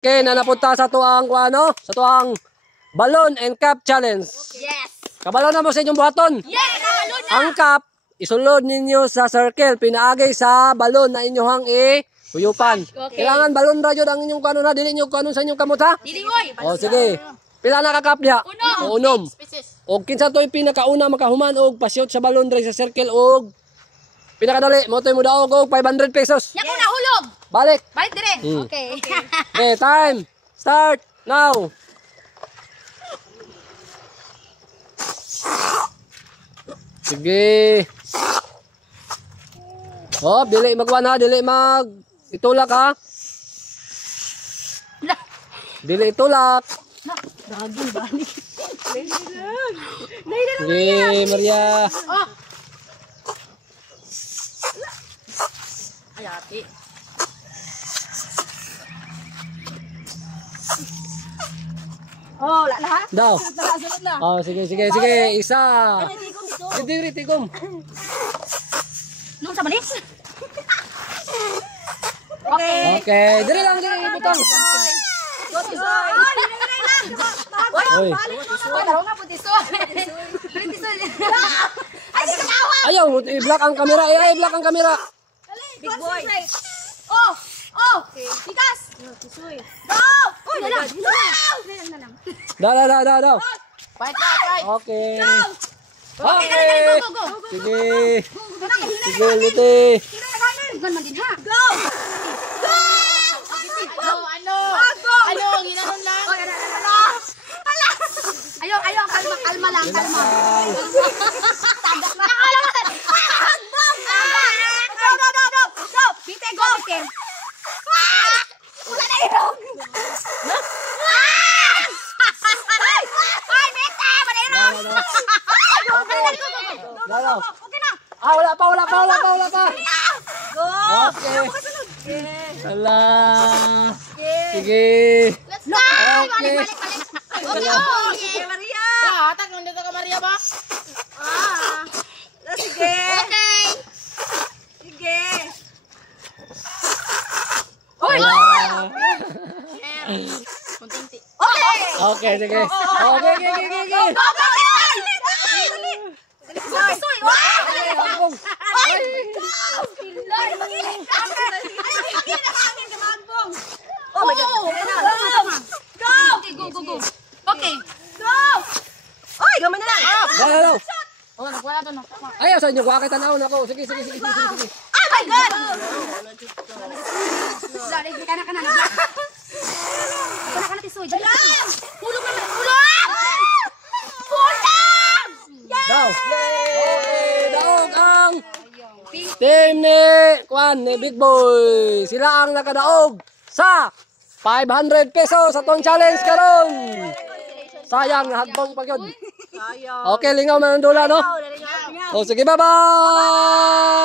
Okay, na napunta sa tuang ano? Sa tuang balloon and cup challenge. Yes. Kabalo na mo sa inyong buhaton. Yes, kabalo na. Ang cup isulod ninyo sa circle pinaagay sa balloon na inyohang huyupan. Okay. Kailangan balloon ra jud ang inyong kuno na dili nyo kuno sa inyong kamot ha. Dili oy. O sige. Pila na ka cup diha? Unom. Og kinsa toy pinakauna makahuman og pasyot sa balloon diri sa circle og pinakadali mo toy mo daog og 500 pesos. Nya ko na hulog. Balik. Balik dire. Okay. Okay, time. Start now. Sige. Oh, dili magwan ha, dili mag itulak ha. Dili itulak. Daging balik. Sige, Maria. Oh. Ayati. Oh, lala. Daw. Sunod na. Oh, sige, sige, sige. Isa. Diri tigom. Nung sa manis. Okay. Okay, diri lang diri butang. Go Tisoy. Oy. Oy, daro nga po Tisoy. Tisoy. Ay, di katawa. Ayaw, i-block ang kamera. I-block ang kamera. Big boy. Oh, oh. Tikas. Tisoy. Go. Uy, dala. Daw. Fight, fight. Okay. Okay. Go, go, go. Sige. Sige, luti. Gun man din ha. Go. Go. Ano? Ano, ginanon lang. Ayo, kalma lang, kalma. Tagak na. Go. Pite, go, Pite. Wala na irog. Ay, Pite, wala irog. Daw. Okay na. Ah, wala pa. Go. Okay. Ala. Sige. Let's go. Okay. Balik. Okay, Maria. Hatag nandito ka Maria ba? Sige. Okay. Sige. Uy! Kuntinti. Okay! Okay, sige. Okay. Soy! Oh my God! Go! Okay. Go! Oy, gamay na lang! Daw. Oh, nagwala to no. Ayaw sa inyo, kuha kay tanawon ako. Sige. Oh my God! Dali, kana. Kana tisoy. Dali. Hulog naman. Hulog! Daw. Okay, daog ang team ni Big Boy. Sila ang nakadaog sa 500 pesos sa tong challenge karon. Sayang hagbong pa gyud. Okay, lingaw man ang dula no. O sige, bye-bye.